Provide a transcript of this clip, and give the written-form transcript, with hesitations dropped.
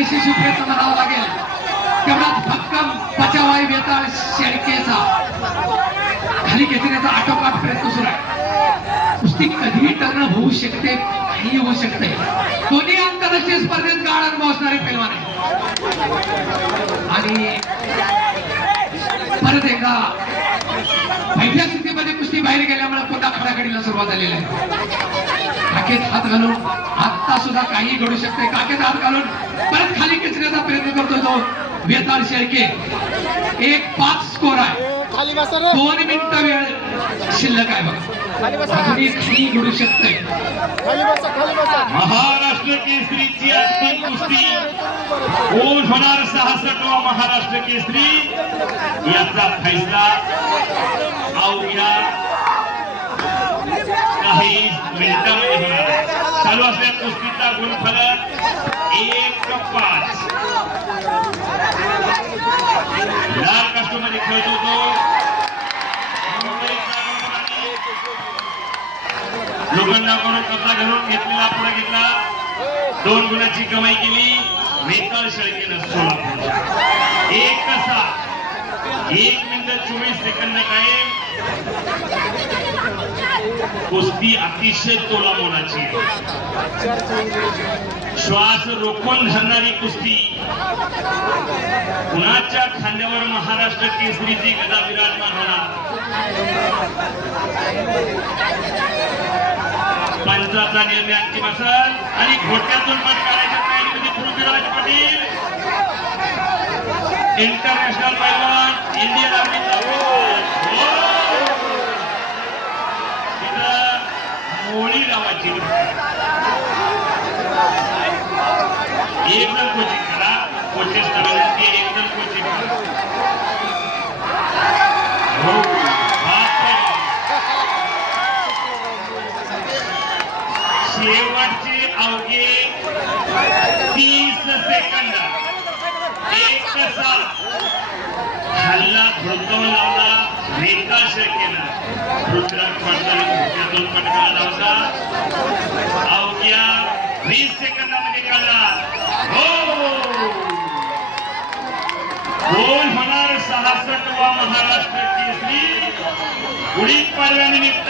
यशस्वी प्रयत्न म्हणावा लागेल तेवढाच भक्कम बचावाई वेताळ शेळकेचा खाली घेतण्याचा आटोकाट प्रयत्न सुरू आहे. कुस्ती कधीही टर्न होऊ शकते, काही होऊ शकते. दोन्ही आंतरराष्ट्रीय स्पर्धेत गाढ अनुभव असणारे पैलवान आहे आणि परत एकदा पहिल्या स्थितीमध्ये कुस्ती बाहेर गेल्यामुळे पुन्हा खडाखडीला सुरुवात झालेली आहे. काखेत हात घालून आता सुद्धा काही घडू शकते. काखेत हात घालून परत खाली खेचण्याचा प्रयत्न करतो तो वेताळ शेळके. 1-5 स्कोर आहे. 2 मिनिटं वेळ शिल्लक आहे बघा. अजूनही खाली घडू शकते. महाराष्ट्र केसरीची अंतिम कुस्ती कोण होणार 66वा महाराष्ट्र केसरी याचा फैसला अवघ्या काही मिनिटांमध्ये होणार आहे. चालू असलेल्या कुस्तीचा गुणफलक 1-5. लाल कास्टमध्ये खेळतो तो लोखंडाकडून कब्जा घालून घेतलेला पुढे घेतला. 2 गुणाची कमाई केली वेताळ शेळकेनं सोलापूरच्या. 1 मिनिट 24 सेकंद कायम. कुस्ती अतिशय तोलामोलाची, श्वास रोखून धरणारी कुस्ती. कुणाच्या खांद्यावर महाराष्ट्र केसरीची गदा विराजमान होणार. पंचाचा निर्णय अंतिम असेल आणि घोट्यातून मत काढायच्या तयारीमध्ये पृथ्वीराज पाटील इंटरनॅशनल पैलवान इंडियन आर्मीचा मोळी नावाची एकदम कोचिंग करा. कोचेस विनंती एकदम कोचिंग करा. शेवटचे अवघे 30 सेकंद. 1-7 हल्ला धुडकावून लावला वेताळ शेळकेनं. पृथ्वीराज पाटलाने घोट्यातून पटकावला होता. अवघ्या 20 सेकंदामध्ये काढला. कोण होणार 66वा महाराष्ट्र केसरी? गुढी पाडव्यानिमित्त